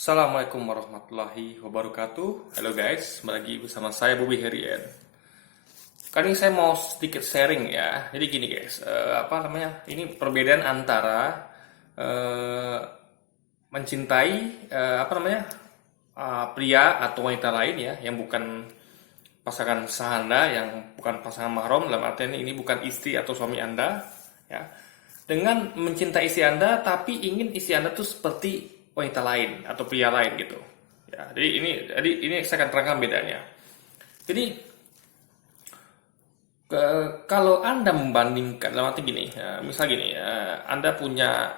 Assalamualaikum warahmatullahi wabarakatuh. Halo guys, kembali lagi bersama saya Bobby Herian. Kali ini saya mau sedikit sharing ya. Jadi gini guys, Ini perbedaan antara mencintai pria atau wanita lain ya, yang bukan pasangan sah Anda, yang bukan pasangan mahram, dalam artian ini bukan istri atau suami Anda, ya. Dengan mencintai istri Anda, tapi ingin istri Anda tuh seperti wanita lain atau pria lain gitu. Ya, jadi ini saya akan terangkan bedanya. Jadi kalau Anda membandingkan, dalam arti gini, misal gini, Anda punya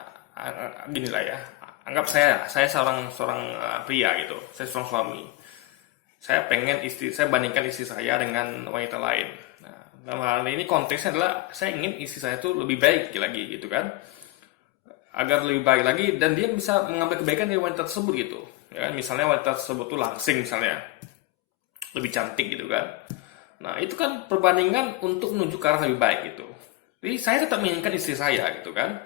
gini lah ya. Anggap saya seorang seorang pria gitu, saya seorang suami. Saya bandingkan istri saya dengan wanita lain. Nah, dalam hal ini konteksnya adalah saya ingin istri saya itu lebih baik lagi gitu kan, agar lebih baik lagi dan dia bisa mengambil kebaikan dari wanita tersebut gitu ya kan. Misalnya wanita tersebut tuh langsing, misalnya lebih cantik gitu kan. Nah itu kan perbandingan untuk menuju ke arah lebih baik gitu. Jadi saya tetap menginginkan istri saya gitu kan.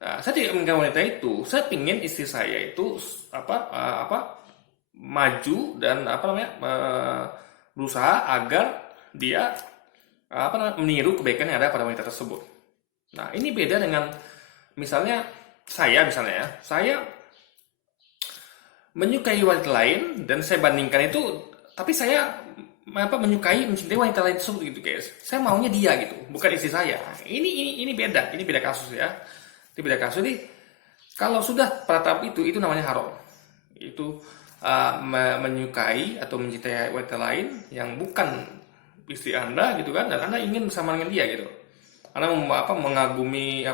Nah, saya tidak menginginkan wanita itu, saya ingin istri saya itu maju dan berusaha agar dia meniru kebaikan yang ada pada wanita tersebut. Nah ini beda dengan misalnya saya menyukai wanita lain dan saya bandingkan itu, tapi saya mencintai wanita lain tersebut gitu guys. Saya maunya dia gitu, bukan istri saya. Ini beda kasus ya. Ini beda kasus. Jadi kalau sudah pada tahap itu namanya haram. Itu menyukai atau mencintai wanita lain yang bukan istri Anda gitu kan, dan Anda ingin bersama dengan dia gitu. Anda mengagumi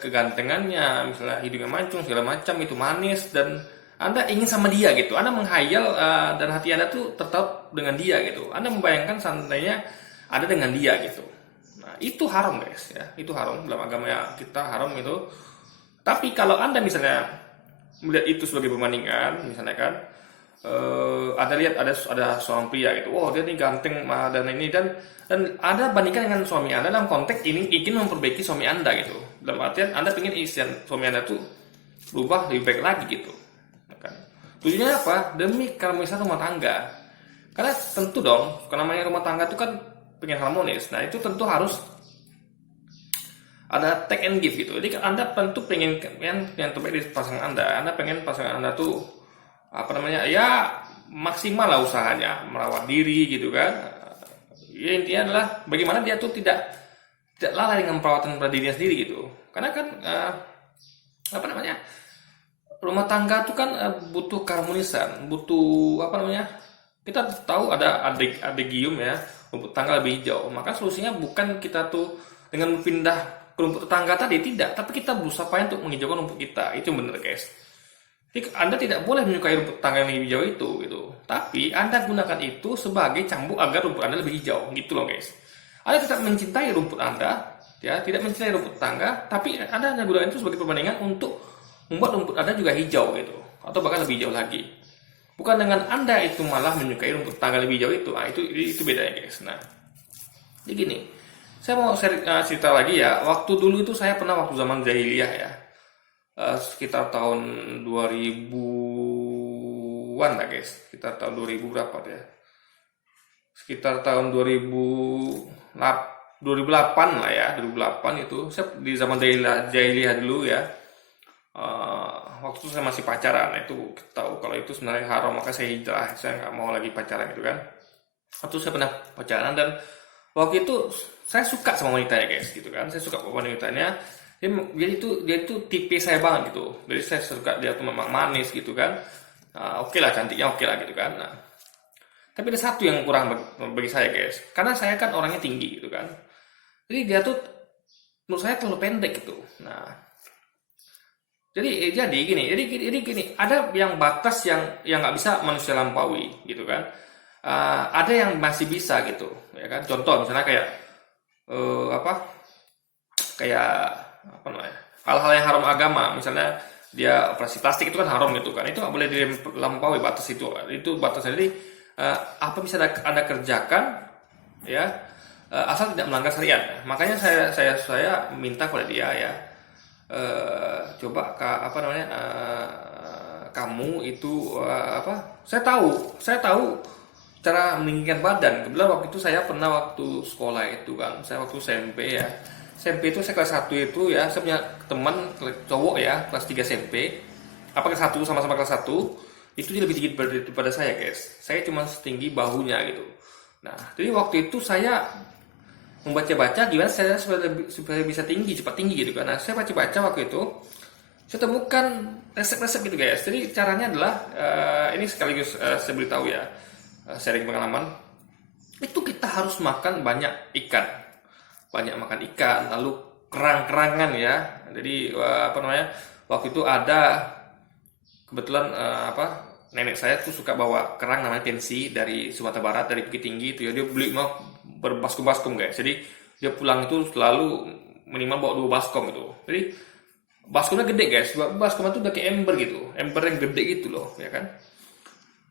kegantengannya, misalnya hidungnya mancung segala macam, itu manis, dan Anda ingin sama dia gitu. Anda menghayal dan hati Anda tuh tetap dengan dia gitu. Anda membayangkan seandainya ada dengan dia gitu. Nah, itu haram guys ya. Itu haram dalam agama ya, kita haram itu. Tapi kalau Anda misalnya melihat itu sebagai perbandingan, misalnya kan Anda lihat ada seorang pria gitu, wow dia ini ganteng dan ini dan Anda bandingkan dengan suami Anda dalam konteks ini ingin memperbaiki suami Anda gitu. Dalam artian Anda ingin suami Anda tuh berubah lebih baik lagi gitu. Kan? Tujuannya apa? Demi keharmonisan rumah tangga. Karena tentu dong, karena namanya rumah tangga itu kan pengen harmonis. Nah itu tentu harus ada take and give gitu. Jadi Anda tentu pengen yang terbaik dari pasangan Anda. Anda pengen pasangan Anda tuh ya maksimal lah usahanya merawat diri gitu kan. Ya intinya adalah bagaimana dia tuh tidak lalai dengan perawatan pada dirinya sendiri gitu. Karena kan rumah tangga tuh kan butuh keharmonisan, butuh kita tahu ada adegium ya, rumput tangga lebih hijau. Maka solusinya bukan kita tuh dengan pindah ke rumput tetangga tadi, tidak, tapi kita berusaha untuk menghijaukan rumput kita. Itu benar guys. Jadi Anda tidak boleh menyukai rumput tangga yang lebih hijau itu gitu. Tapi Anda gunakan itu sebagai cambuk agar rumput Anda lebih hijau, gitu loh guys. Anda tetap mencintai rumput Anda, ya, tidak mencintai rumput tangga, tapi Anda hanya gunakan itu sebagai perbandingan untuk membuat rumput Anda juga hijau gitu, atau bahkan lebih hijau lagi. Bukan dengan Anda itu malah menyukai rumput tangga lebih hijau itu. Nah, itu bedanya guys. Nah, jadi gini. Saya mau cerita lagi ya. Waktu dulu itu saya pernah waktu zaman jahiliyah ya. Sekitar tahun 2000-an lah guys, sekitar tahun 2000 berapa ya, sekitar tahun 2008 lah ya, 2008 itu saya di zaman jahiliyah dulu ya. Waktu itu saya masih pacaran, itu tahu kalau itu sebenarnya haram, maka saya hijrah, saya nggak mau lagi pacaran gitu kan. Waktu saya pernah pacaran dan waktu itu saya suka sama wanitanya guys gitu kan, saya suka sama wanitanya. Dia itu tipe saya banget gitu. Jadi saya suka dia tuh memang manis gitu kan. Oke lah, cantiknya oke lah gitu kan. Nah, tapi ada satu yang kurang bagi saya guys. Karena saya kan orangnya tinggi gitu kan. Jadi dia tuh menurut saya terlalu pendek gitu. Nah, jadi gini. Ada yang batas yang nggak bisa manusia lampaui gitu kan. Ada yang masih bisa gitu, ya kan. Contoh misalnya kayak hal-hal yang haram agama, misalnya dia operasi plastik itu kan haram gitu kan, itu nggak boleh dilampaui batas itu batasnya. Jadi apa bisa anda kerjakan ya, asal tidak melanggar syariat. Makanya saya minta kepada dia ya, coba apa namanya, kamu itu saya tahu cara meninggikan badan. Kebetulan waktu itu saya pernah waktu sekolah itu kan, saya waktu SMP ya. SMP itu saya kelas 1 itu ya, saya punya teman cowok ya, kelas 3 SMP. Apa kelas 1 sama-sama kelas 1, itu dia lebih tinggi daripada saya, guys. Saya cuma setinggi bahunya gitu. Nah, jadi waktu itu saya membaca-baca gimana saya supaya bisa tinggi, cepat tinggi gitu kan. Nah, saya baca-baca waktu itu, saya temukan resep-resep gitu guys. Jadi caranya adalah ini sekaligus saya beritahu ya, sharing pengalaman. Itu kita harus makan banyak ikan, lalu kerang-kerangan ya. Jadi apa namanya, waktu itu ada kebetulan nenek saya tuh suka bawa kerang namanya pensi dari Sumatera Barat, dari Bukit Tinggi itu ya. Dia beli mah berbaskom-baskom guys. Jadi dia pulang itu selalu minimal bawa 2 baskom itu. Jadi baskomnya gede guys, baskomnya tuh udah kayak ember gitu, ember yang gede gitu loh ya kan.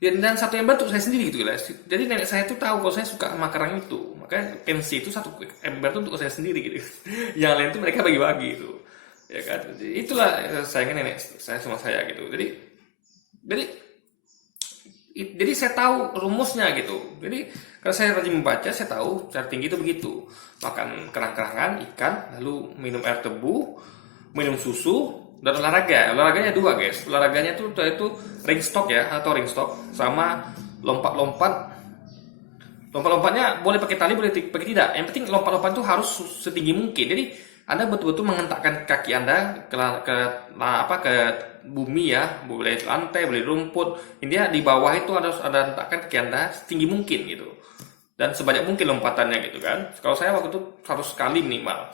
Dan satu ember tuh saya sendiri gitu guys. Jadi nenek saya tuh tahu kalau saya suka sama kerang itu, makanya pensi itu satu ember tuh untuk saya sendiri gitu. Yang lain tuh mereka bagi-bagi gitu ya kan. Jadi, itulah sayangnya nenek saya sama saya gitu. Jadi saya tahu rumusnya gitu. Jadi kalau saya rajin membaca, saya tahu cara tinggi itu begitu. Makan kerang-kerangan, ikan, lalu minum air tebu, minum susu, dan olahraga. Olahraganya 2 guys. Olahraganya tuh itu ring stop ya, atau ring stop, sama lompat-lompat. Lompat-lompatnya boleh pakai tali, boleh pakai tidak. Yang penting lompat-lompat itu harus setinggi mungkin. Jadi Anda betul-betul menghentakkan kaki Anda ke bumi ya, boleh lantai, boleh rumput. Intinya di bawah itu harus ada hentakkan kaki Anda setinggi mungkin gitu. Dan sebanyak mungkin lompatannya gitu kan. Kalau saya waktu itu 100 kali minimal.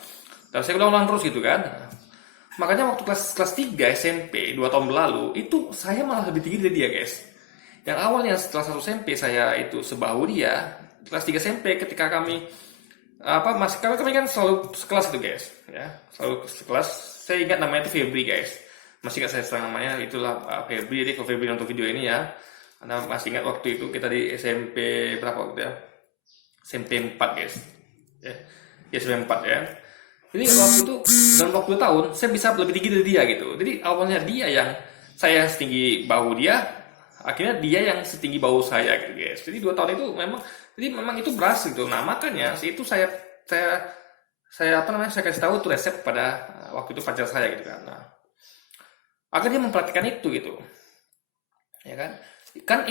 Dan saya ulang-ulang terus gitu kan. Makanya waktu kelas 3 SMP 2 tahun lalu itu saya malah lebih tinggi dari dia guys. Yang awalnya setelah 1 SMP saya itu sebahu dia, kelas 3 SMP ketika kami kami kan selalu sekelas itu guys ya, selalu sekelas. Saya ingat namanya itu Febri guys, masih ingat saya namanya, itulah Febri. Jadi kalau Febri nonton video ini ya, Anda masih ingat waktu itu kita di SMP berapa waktu ya, SMP 4 guys ya, SMP 4 ya. Jadi waktu itu dalam waktu 2 tahun saya bisa lebih tinggi dari dia gitu. Jadi awalnya dia yang saya setinggi bahu dia, akhirnya dia yang setinggi bahu saya gitu guys. Jadi 2 tahun itu memang itu berhasil gitu. Nah makanya itu saya saya kasih tahu tuh resep pada waktu itu pacar saya gitu kan. Nah akhirnya dia memperhatikan itu gitu ya kan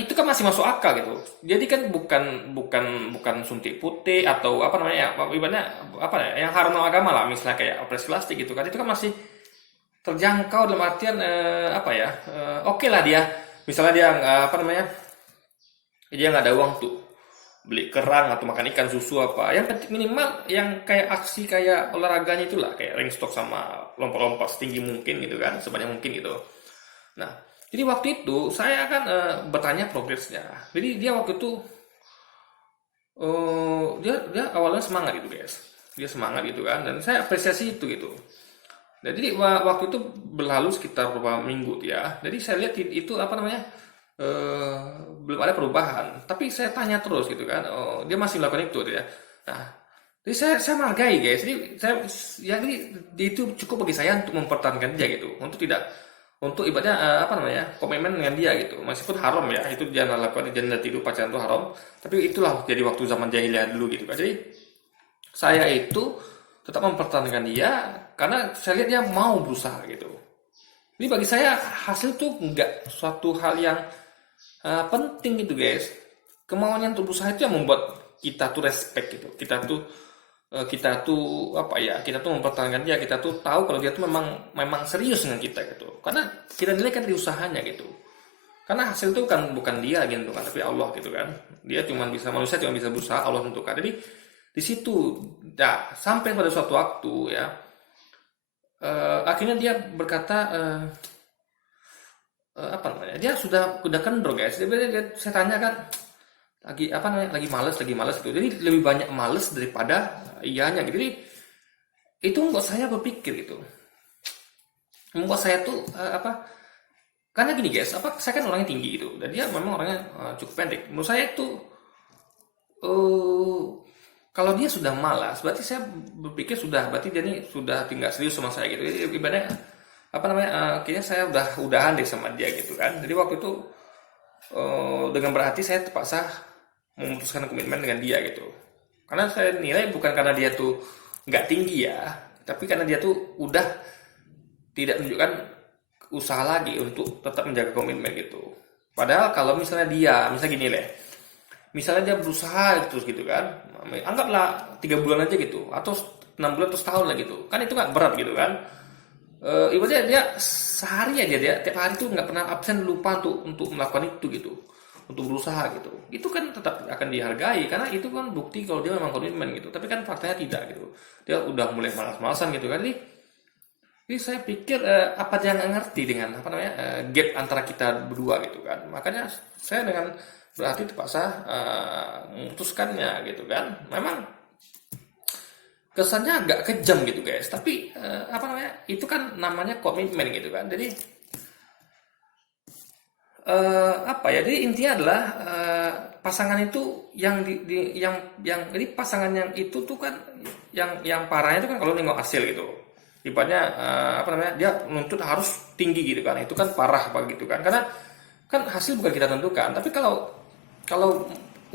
itu kan masih masuk akal gitu. Jadi kan bukan suntik putih atau apa namanya, ibaratnya apa ya, yang haram dalam agama lah, misalnya kayak operasi plastik gitu kan. Itu kan masih terjangkau dalam artian oke lah dia, misalnya dia dia nggak ada uang tuh beli kerang atau makan ikan, susu apa, yang penting minimal yang kayak aksi kayak olahraganya itulah, kayak ring stop sama lompat-lompat setinggi mungkin gitu kan, sebanyak mungkin gitu. Nah jadi waktu itu saya akan bertanya progresnya. Jadi dia waktu itu dia awalnya semangat gitu guys, dia semangat gitu kan, dan saya apresiasi itu gitu. Nah, jadi waktu itu berlalu sekitar beberapa minggu ya. Jadi saya lihat itu belum ada perubahan. Tapi saya tanya terus gitu kan, dia masih melakukan itu ya. Nah, jadi saya menghargai guys. Jadi itu cukup bagi saya untuk mempertahankan dia gitu, untuk ibaratnya komitmen dengan dia gitu, meskipun haram ya, itu jangan lakukan, jangan tidur pacaran itu haram, tapi itulah jadi waktu zaman jahiliyah dulu gitu kan. Jadi saya itu tetap mempertahankan dia karena saya lihat dia mau berusaha gitu. Jadi bagi saya hasil tuh enggak suatu hal yang penting gitu guys. Kemauannya untuk berusaha itu yang membuat kita tuh respect gitu, kita tuh mempertahankan dia, kita tuh tahu kalau dia tuh memang serius dengan kita gitu, karena kita nilai kan di usahanya gitu. Karena hasil itu kan bukan dia lagi tentukan, tapi Allah gitu kan. Manusia cuma bisa berusaha, Allah tentukan. Jadi di situ sampai pada suatu waktu ya, akhirnya dia berkata dia sudah kendor guys. Saya tanya kan, lagi malas gitu. Jadi lebih banyak malas daripada iyanya gitu. Jadi itu membuat saya berpikir gitu, membuat saya tuh karena gini guys, saya kan orangnya tinggi gitu, dan dia memang orangnya cukup pendek. Menurut saya itu Kalau dia sudah malas, berarti saya berpikir sudah, berarti dia ini sudah tinggal serius sama saya gitu. Jadi ibaratnya apa namanya? Kayaknya saya udahan deh sama dia gitu kan. Jadi waktu itu dengan berhati saya terpaksa memutuskan komitmen dengan dia gitu. Karena saya nilai bukan karena dia tuh nggak tinggi ya, tapi karena dia tuh udah tidak menunjukkan usaha lagi untuk tetap menjaga komitmen gitu. Padahal kalau misalnya dia, misalnya gini deh, misalnya dia berusaha terus gitu kan, anggaplah 3 bulan aja gitu, atau 6 bulan atau setahun lah gitu, kan itu nggak berat gitu kan. Ibaratnya dia sehari aja dia tiap hari tuh nggak pernah absen, lupa untuk melakukan itu gitu, untuk berusaha gitu, itu kan tetap akan dihargai karena itu kan bukti kalau dia memang komitmen gitu. Tapi kan faktanya tidak gitu, dia udah mulai malas-malasan gitu kan. Jadi saya pikir apa dia nggak ngerti dengan apa namanya gap antara kita berdua gitu kan. Makanya saya dengan berarti terpaksa memutuskannya gitu kan. Memang kesannya agak kejam gitu guys, tapi apa namanya itu kan namanya komitmen gitu kan. Jadi apa ya? Jadi intinya adalah pasangan itu yang jadi pasangan yang itu tuh kan yang parahnya itu kan kalau nengok hasil gitu. Ibaratnya apa namanya dia menuntut harus tinggi gitu kan. Itu kan parah apa gitu kan. Karena kan hasil bukan kita tentukan, tapi kalau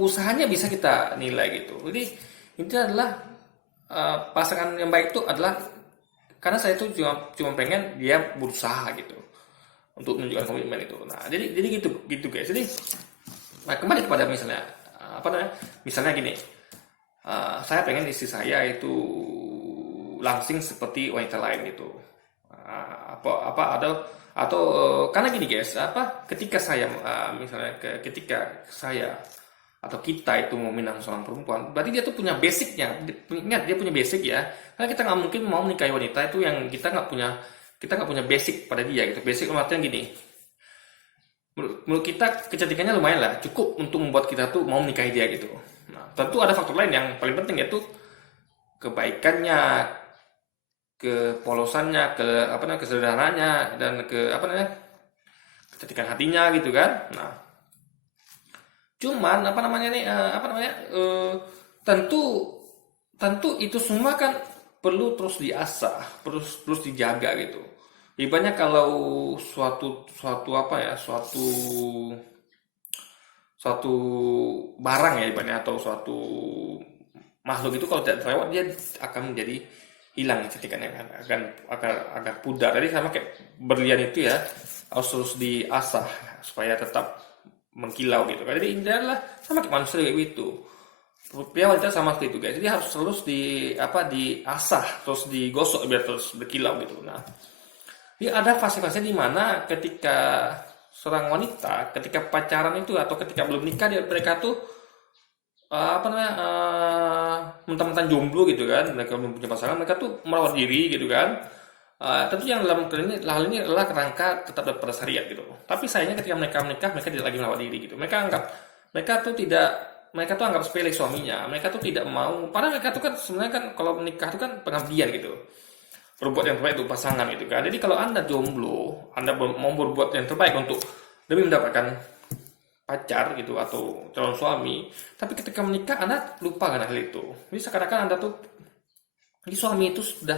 usahanya bisa kita nilai gitu. Jadi intinya adalah pasangan yang baik itu adalah karena saya itu cuma pengen dia berusaha gitu untuk menunjukkan komitmen itu. Nah, jadi gitu guys. Jadi nah, kembali kepada misalnya apa namanya? Misalnya gini, saya pengen istri saya itu langsing seperti wanita lain gitu. Apa atau karena gini guys, apa ketika saya misalnya ketika saya atau kita itu mau minang seorang perempuan, berarti dia tuh punya basicnya. Ingat dia punya basic ya. Karena kita nggak mungkin mau menikahi wanita itu yang kita nggak punya basic pada dia gitu. Basic artinya gini. Menurut kita kecantikannya lumayan lah, cukup untuk membuat kita tuh mau menikahi dia gitu. Nah, tentu ada faktor lain yang paling penting yaitu kebaikannya, kepolosannya, apa namanya, kesederhanaannya dan apa namanya kecantikan hatinya gitu kan. Nah, cuman apa namanya nih apa namanya tentu tentu itu semua kan perlu terus diasah, terus dijaga gitu. Ibaratnya kalau suatu suatu apa ya, suatu suatu barang ya ibaratnya atau suatu makhluk itu kalau tidak terawat dia akan menjadi hilang ketikanya kan akan pudar. Jadi sama kayak berlian itu ya harus terus diasah supaya tetap mengkilau gitu kan. Jadi ini adalah sama kayak manusia kayak gitu. Pria wanita sama seperti itu guys. Jadi harus terus diasah, terus digosok biar terus berkilau gitu. Nah, jadi ada fase-fase di mana ketika seorang wanita ketika pacaran itu atau ketika belum nikah mereka tuh apa namanya mentang-mentang jomblo gitu kan, mereka belum punya pasangan, mereka tuh merawat diri gitu kan. Tentu yang dalam hal ini adalah kerangka tetap pada syariat gitu. Tapi sayangnya ketika mereka menikah, mereka tidak lagi merawat diri gitu. Mereka tuh anggap sepele suaminya. Mereka tuh tidak mau. Padahal mereka tuh kan sebenarnya kan kalau menikah tuh kan pengabdian gitu. Berbuat yang terbaik untuk pasangan gitu kan. Jadi kalau Anda jomblo, Anda mau berbuat yang terbaik untuk demi mendapatkan pacar gitu atau calon suami, tapi ketika menikah Anda lupa kan hal itu. Jadi seakan-akan Anda tuh ini suami itu sudah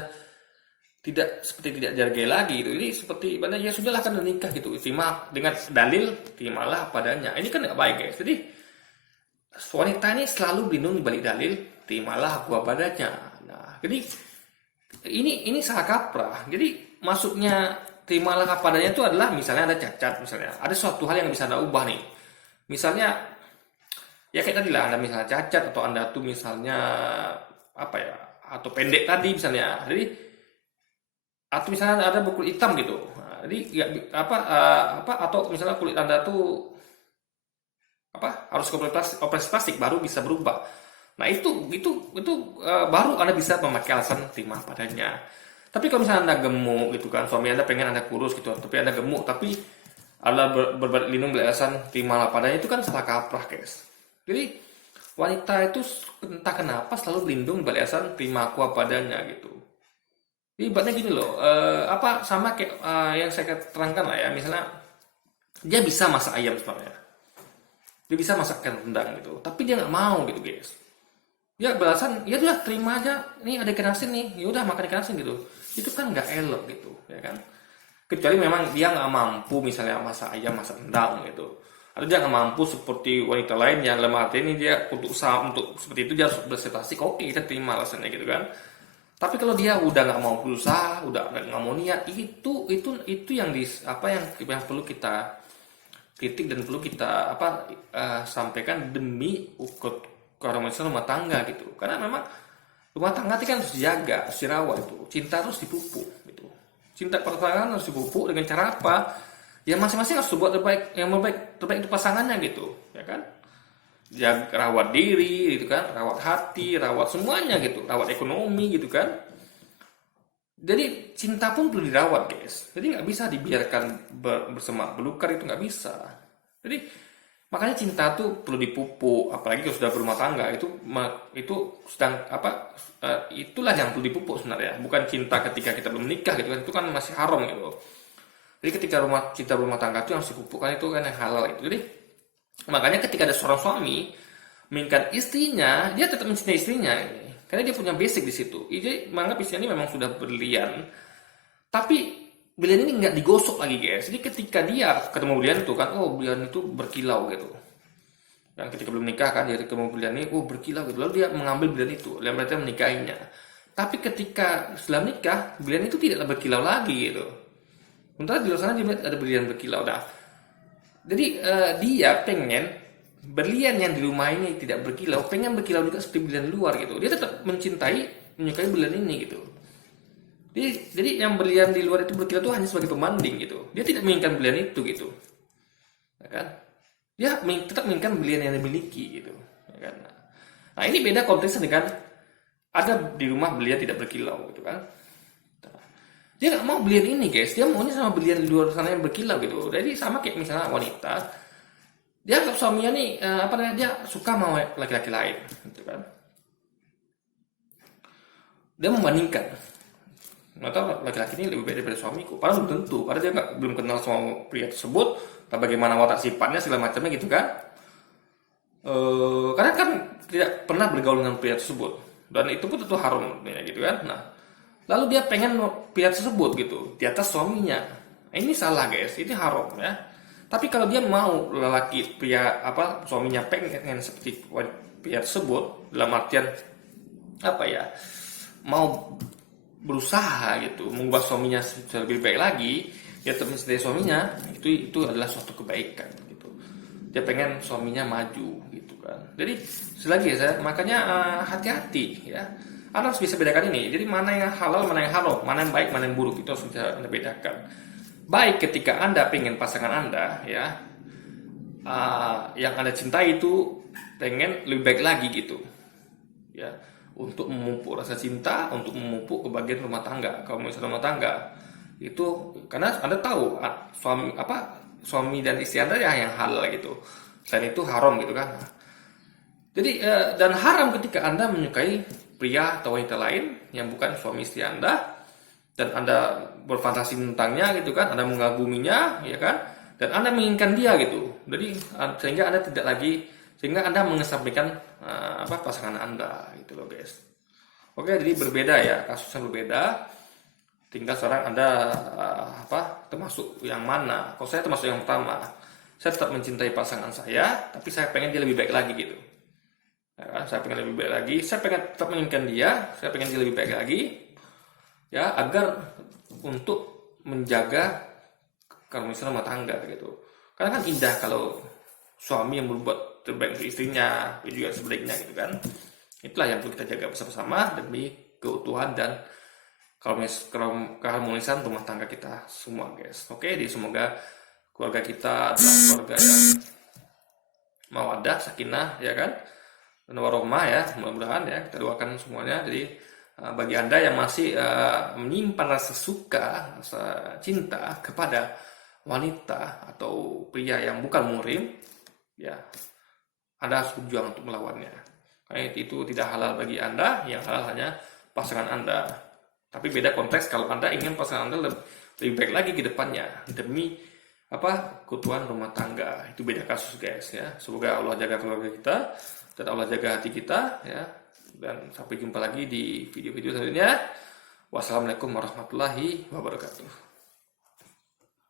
tidak dihargai lagi gitu. Jadi seperti mana ya sudahlah kan menikah gitu. Terima dengan dalil terimalah padanya. Ini kan nggak baik guys. Jadi wanita ini selalu berlindung di balik dalil terimalah aku padanya. Nah, jadi ini salah kaprah. Jadi masuknya terimalah padanya itu adalah misalnya ada cacat, misalnya ada suatu hal yang bisa Anda ubah nih. Misalnya ya kayak tadi lah Anda misalnya cacat atau Anda tuh misalnya apa ya atau pendek tadi misalnya. Jadi atau misalnya ada berkulit hitam gitu. Nah, jadi ya, apa atau misalnya kulit Anda tuh apa harus operasi plastik baru bisa berubah. Nah, itu baru Anda bisa memakai alasan terima padanya. Tapi kalau misalnya Anda gemuk gitu kan, suami Anda pengen Anda kurus gitu, tapi Anda gemuk tapi Allah berlindung belasan terimalah padanya, itu kan salah kaprah guys. Jadi wanita itu entah kenapa selalu berlindung belasan terima aku padanya gitu. Jadi ibaratnya gini loh, apa sama kayak yang saya terangkan lah ya, misalnya dia bisa masak ayam sebenarnya, dia bisa masak rendang gitu, tapi dia nggak mau gitu guys. dia beralasan ya udah terima aja, nih ada ikan asin nih, ya udah makan ikan asin gitu. Itu kan nggak elok gitu, ya kan? Kecuali memang dia nggak mampu misalnya masak ayam, masak rendang gitu, atau dia nggak mampu seperti wanita lain yang lemah hati ini, dia untuk untuk seperti itu dia harus berprestasi, oke kita terima alasannya gitu kan. Tapi kalau dia udah nggak mau berusaha, udah nggak mau niat, itu yang yang perlu kita kritik dan perlu kita sampaikan demi keharmonisan rumah tangga gitu. Karena memang rumah tangga itu kan harus dijaga, harus dirawat itu. Cinta harus dipupuk gitu. Cinta pertemanan harus dipupuk dengan cara apa? Ya masing-masing harus buat terbaik untuk pasangannya gitu, ya kan? Jaga, rawat diri gitu kan, rawat hati, rawat semuanya gitu, rawat ekonomi gitu kan. Jadi cinta pun perlu dirawat guys. Jadi nggak bisa dibiarkan bersemak belukar, itu nggak bisa. Jadi makanya cinta tuh perlu dipupuk, apalagi kalau sudah berumah tangga itu sedang itulah yang perlu dipupuk sebenarnya. Bukan cinta ketika kita belum menikah gitu kan, itu kan masih haram gitu. Jadi ketika cinta rumah tangga itu yang harus dipupukkan, itu kan yang halal itu. Jadi makanya ketika ada seorang suami menginginkan istrinya, dia tetap mencintai istrinya ini. Karena dia punya basic di situ. Jadi menganggap istrinya ini memang sudah berlian, tapi berlian ini nggak digosok lagi guys. Jadi ketika dia ketemu berlian itu kan, oh berlian itu berkilau gitu. Dan ketika belum nikah kan, dia ketemu berlian ini, oh berkilau gitu. Lalu dia mengambil berlian itu, dan berarti menikahinya. Tapi ketika setelah nikah, berlian itu tidak berkilau lagi gitu. Sementara di luar sana dia melihat ada berlian berkilau. Nah, jadi dia pengen berlian yang di rumah ini tidak berkilau, pengen berkilau juga seperti berlian luar gitu. Dia tetap menyukai berlian ini gitu. Jadi yang berlian di luar itu berkilau itu hanya sebagai pembanding gitu. Dia tidak menginginkan berlian itu gitu, ya kan? Dia tetap menginginkan berlian yang dimiliki gitu, ya kan? Nah ini beda konteksnya dengan ada di rumah berlian tidak berkilau gitu kan. Dia nggak mau berlian ini guys, dia maunya sama berlian di luar sana yang berkilau gitu. Jadi sama kayak misalnya wanita, dia anggap suaminya nih dia suka sama laki-laki lain gitu kan. Dia membandingkan, nggak tahu laki-laki ini lebih baik daripada suamiku, padahal belum tentu, padahal dia belum kenal sama pria tersebut, bagaimana watak sifatnya segala macamnya gitu kan. Karena kan tidak pernah bergaul dengan pria tersebut, dan itu pun tentu haram ya gitu kan. Nah lalu dia pengen pria tersebut gitu di atas suaminya, ini salah guys, ini haram ya. Tapi kalau dia mau suaminya pengen seperti pria tersebut, dalam artian mau berusaha gitu mengubah suaminya lebih baik lagi, dia tetap mencintai suaminya, itu adalah suatu kebaikan gitu. Dia pengen suaminya maju gitu kan. Jadi selagi makanya hati-hati ya. Anda harus bisa bedakan ini. Jadi mana yang halal, mana yang haram, mana yang baik, mana yang buruk, itu harus bisa Anda bedakan. Baik ketika Anda pengen pasangan Anda ya, yang Anda cintai itu pengen lebih baik lagi gitu ya, untuk memupuk rasa cinta, untuk memupuk kebahagiaan rumah tangga, keharmonisan rumah tangga itu. Karena Anda tahu suami dan istri Anda yang halal gitu, dan itu haram gitu kan. Jadi dan haram ketika Anda menyukai pria atau wanita lain yang bukan suami istri Anda, dan Anda berfantasi tentangnya gitu kan, Anda mengaguminya ya kan, dan Anda menginginkan dia gitu. Jadi sehingga Anda mengesampingkan pasangan Anda gitu loh guys. Oke, jadi berbeda ya, kasusnya berbeda. Tinggal sekarang Anda termasuk yang mana. Kalau saya termasuk yang pertama, saya tetap mencintai pasangan saya, tapi saya pengen dia lebih baik lagi gitu. Ya kan? Saya pengen lebih baik lagi, saya pengen tetap menginginkan dia, saya pengen dia lebih baik lagi ya, agar untuk menjaga keharmonisan rumah tangga gitu. Karena kan indah kalau suami yang berbuat terbaik untuk istrinya, juga sebaliknya gitu kan. Itulah yang perlu kita jaga bersama-sama demi keutuhan dan keharmonisan rumah tangga kita semua guys. Oke, jadi semoga keluarga kita adalah keluarga yang mawaddah, sakinah ya kan, dan warohmah ya, mudah-mudahan ya, kita doakan semuanya. Jadi bagi Anda yang masih menyimpan rasa suka, rasa cinta kepada wanita atau pria yang bukan muhrim, ya Anda harus berjuang untuk melawannya. Karena itu tidak halal bagi Anda, yang halal hanya pasangan Anda. Tapi beda konteks kalau Anda ingin pasangan Anda lebih baik lagi ke depannya demi keutuhan rumah tangga. Itu beda kasus guys ya. Semoga Allah jaga keluarga kita dan Allah jaga hati kita ya. Dan sampai jumpa lagi di video-video selanjutnya. Wassalamualaikum warahmatullahi wabarakatuh.